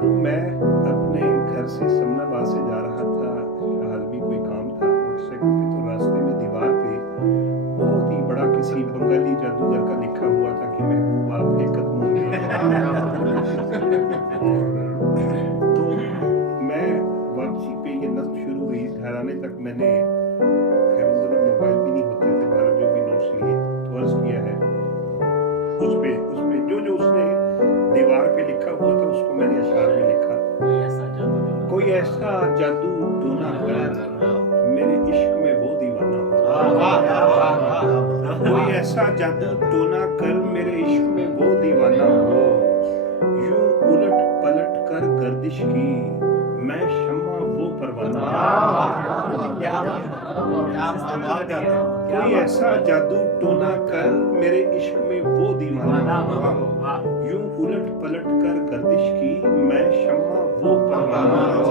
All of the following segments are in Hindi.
दूं, मैं अपने घर से समनाबाद से जा रहा था, हालवी कोई काम था मोटरसाइकिल पे, तो रास्ते में दीवार पे बहुत ही बड़ा किसी बंगाली जादूगर का लिखा हुआ था कि महबूब आपके कदमों में और तो मैं वापसी पे ये नज्म शुरू हुई, घर आने तक मैंने खैर उस दिनों मोबाइल भी नहीं होते थे, भारत जो भी नोट्स लिए तो अर्ज किया है उस पे जो जो उसने दीवार पे लिखा हुआ था उसको मैंने अशआर में लिखा। कोई ऐसा जादू टोना कर मेरे इश्क में वो दीवाना हो, कोई ऐसा जादू टोना कर मेरे इश्क में वो दीवाना हो, यूं उलट पलट कर गर्दिश की मैं शम्मा वो परवाना हो। कोई ऐसा जादू टोना कर मेरे इश्क में वो दीवाना हो, यूं उलट पलट कर गर्दिश की मैं शम्मा वो परवाना हो।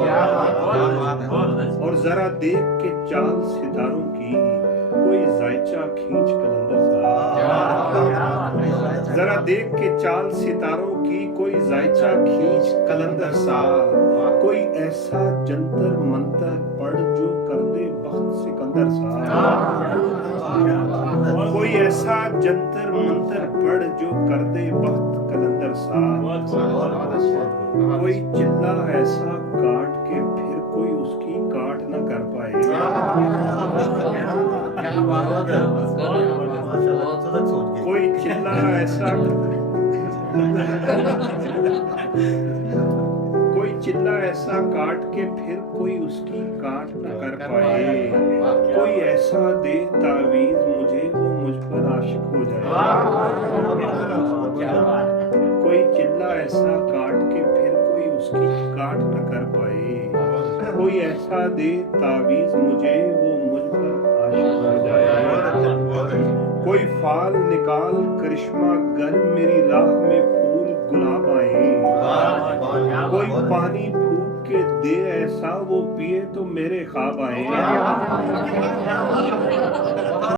और जरा देख के चाल सितारों की कोई जायचा खींच कलंदर सा, जरा देख के चाल सितारों की कोई जायचा खींच कलंदर सा, कोई ऐसा जंतर मंतर पढ़ जो कर दे बख्त सिकंदर सा, कोई ऐसा जंतर मंतर पढ़ जो कर दे बख्त कलंदर सा, कोई चिल्ला ऐसा काट के फिर कोई उसकी काट न कर पाए, कोई चिल्ला ऐसा कोई चिल्ला ऐसा काट के फिर कोई उसकी काट न कर पाए, कोई ऐसा दे तावीज मुझे वो मुझ पर आशिक हो जाए, कोई चिल्ला ऐसा काट के फिर कोई उसकी काट न कर पाए, कोई ऐसा दे तावीज मुझे वो मुझ पर आशिक हो जाए, कोई फाल निकाल करिश्मा गर मेरी राह में फूल गुलाब आए, कोई पानी फूक के दे ऐसा वो पिए तो मेरे ख्वाब आए।